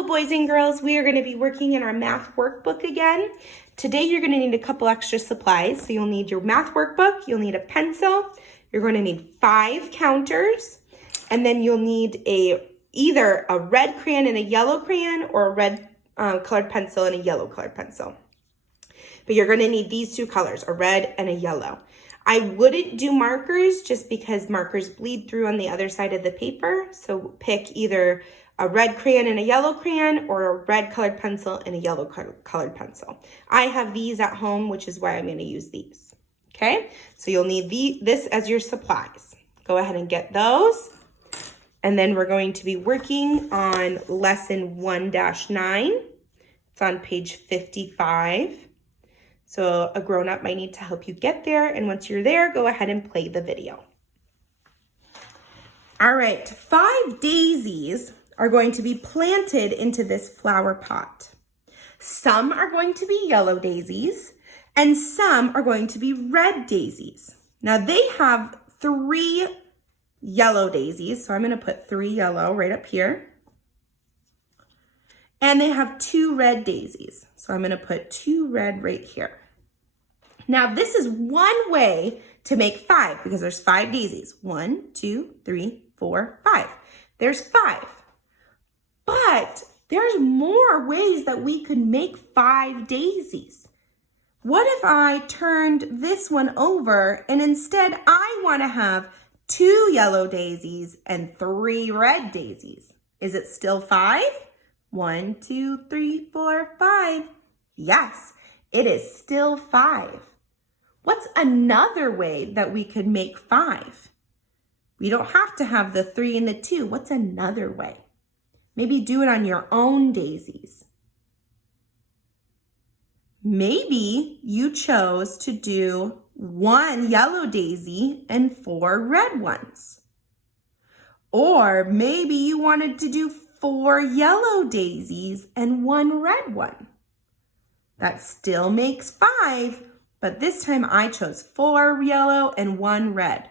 Hello, boys and girls. We are going to be working in our math workbook again. Today, you're going to need a couple extra supplies. So you'll need your math workbook, you'll need a pencil, you're going to need 5 counters, and then you'll need either a red crayon and a yellow crayon or a red colored pencil and a yellow colored pencil. But you're going to need these 2 colors, a red and a yellow. I wouldn't do markers just because markers bleed through on the other side of the paper. So pick either a red crayon and a yellow crayon or a red colored pencil and a yellow colored pencil. I have these at home, which is why I'm going to use these. Okay, so you'll need this as your supplies. Go ahead and get those. And then we're going to be working on lesson 1-9. It's on page 55. So a grown-up might need to help you get there. And once you're there, go ahead and play the video. All right, 5 daisies are going to be planted into this flower pot. Some are going to be yellow daisies and some are going to be red daisies. Now they have 3 yellow daisies. So I'm going to put 3 yellow right up here. And they have 2 red daisies. So I'm going to put 2 red right here. Now this is one way to make 5 because there's 5 daisies. 1, 2, 3, 4, 5. There's 5. But there's more ways that we could make 5 daisies. What if I turned this one over and instead I want to have 2 yellow daisies and 3 red daisies? Is it still 5? 1, 2, 3, 4, 5. Yes, it is still 5. What's another way that we could make 5? We don't have to have the 3 and the 2. What's another way? Maybe do it on your own daisies. Maybe you chose to do 1 yellow daisy and 4 red ones. Or maybe you wanted to do 4 yellow daisies and 1 red one. That still makes 5, but this time I chose 4 yellow and 1 red.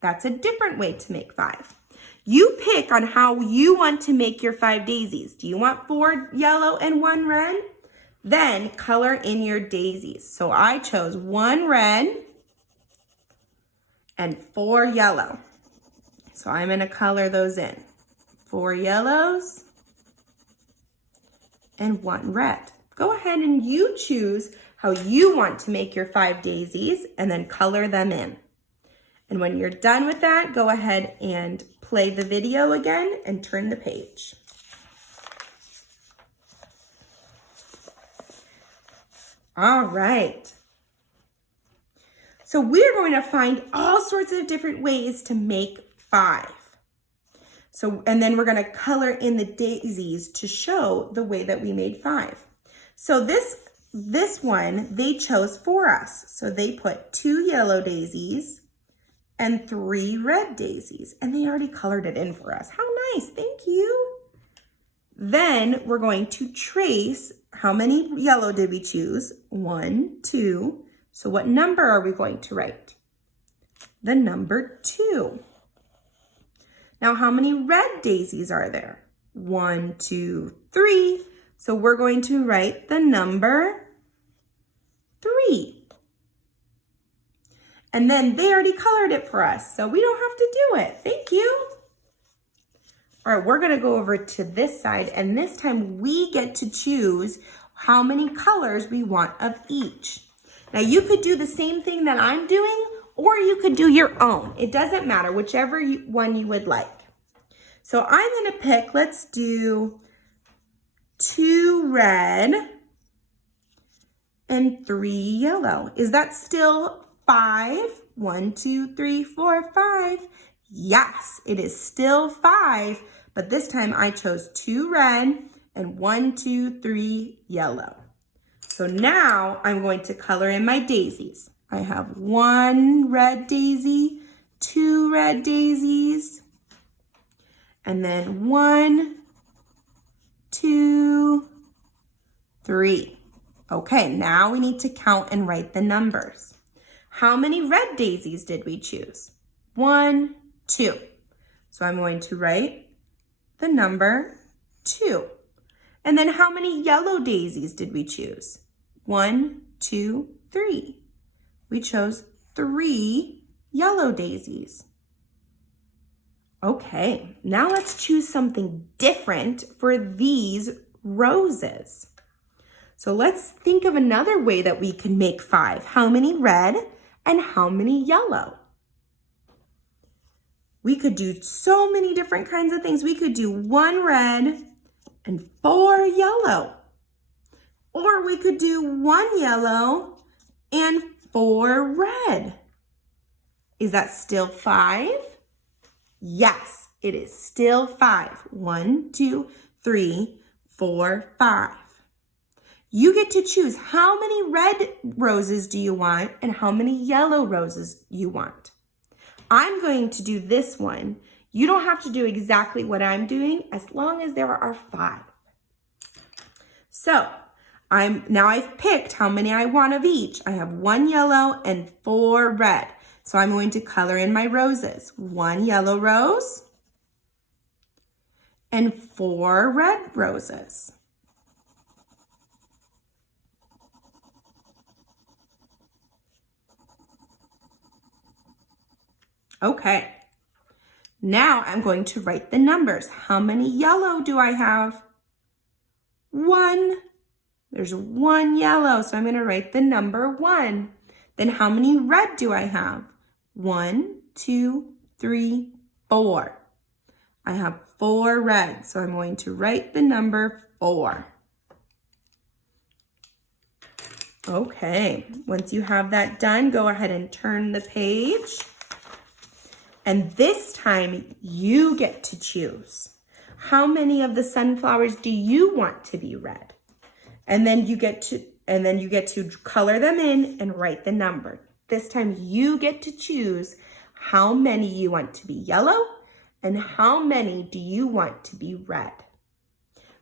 That's a different way to make 5. You pick on how you want to make your 5 daisies. Do you want 4 yellow and 1 red? Then color in your daisies. So I chose 1 red and 4 yellow. So I'm going to color those in. 4 yellows and 1 red. Go ahead and you choose how you want to make your 5 daisies and then color them in. And when you're done with that, go ahead and play the video again and turn the page. All right. So we're going to find all sorts of different ways to make 5. And then we're going to color in the daisies to show the way that we made 5. So this one, they chose for us. So they put 2 yellow daisies and 3 red daisies, and they already colored it in for us. How nice, thank you. Then we're going to trace how many yellow did we choose? 1, 2. So what number are we going to write? The number 2. Now how many red daisies are there? 1, 2, 3. So we're going to write the number 3. And then they already colored it for us, so we don't have to do it. Thank you. All right, we're gonna go over to this side, and this time we get to choose how many colors we want of each. Now you could do the same thing that I'm doing, or you could do your own. It doesn't matter, whichever one you would like. So I'm gonna pick, let's do 2 red and 3 yellow. Is that still 5? 1, 2, 3, 4, 5. Yes, it is still 5, but this time I chose 2 red and 1, 2, 3 yellow. So now I'm going to color in my daisies. I have 1 red daisy, 2 red daisies, and then 1, 2, 3. Okay, now we need to count and write the numbers. How many red daisies did we choose? 1, 2. So I'm going to write the number 2. 2. And then how many yellow daisies did we choose? 1, 2, 3. We chose 3 yellow daisies. Okay, now let's choose something different for these roses. So let's think of another way that we can make 5. How many red and how many yellow? We could do so many different kinds of things. We could do 1 red and 4 yellow. Or we could do 1 yellow and 4 red. Is that still 5? Yes, it is still 5. 1, 2, 3, 4, 5. You get to choose how many red roses do you want and how many yellow roses you want. I'm going to do this one. You don't have to do exactly what I'm doing as long as there are 5. So I've picked how many I want of each. I have 1 yellow and 4 red. So I'm going to color in my roses. 1 yellow rose and 4 red roses. Okay, now I'm going to write the numbers. How many yellow do I have? 1. There's 1 yellow, so I'm going to write the number 1. Then how many red do I have? 1, 2, 3, 4. I have 4 red, so I'm going to write the number 4. Okay, once you have that done, go ahead and turn the page. And this time you get to choose. How many of the sunflowers do you want to be red? And then you get to color them in and write the number. This time you get to choose how many you want to be yellow and how many do you want to be red.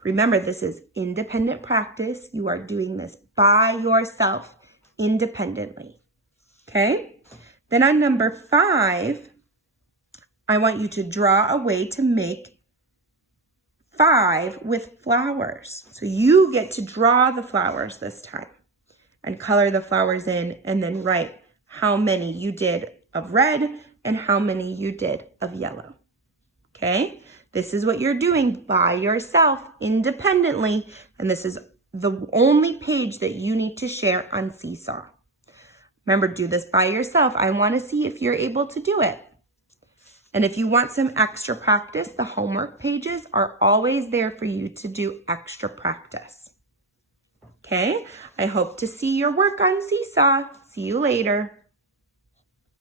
Remember, this is independent practice. You are doing this by yourself independently. Okay? Then on number 5, I want you to draw a way to make 5 with flowers. So you get to draw the flowers this time and color the flowers in and then write how many you did of red and how many you did of yellow. Okay? This is what you're doing by yourself independently, and this is the only page that you need to share on Seesaw. Remember, do this by yourself. I want to see if you're able to do it. And if you want some extra practice, the homework pages are always there for you to do extra practice. Okay? I hope to see your work on Seesaw. See you later.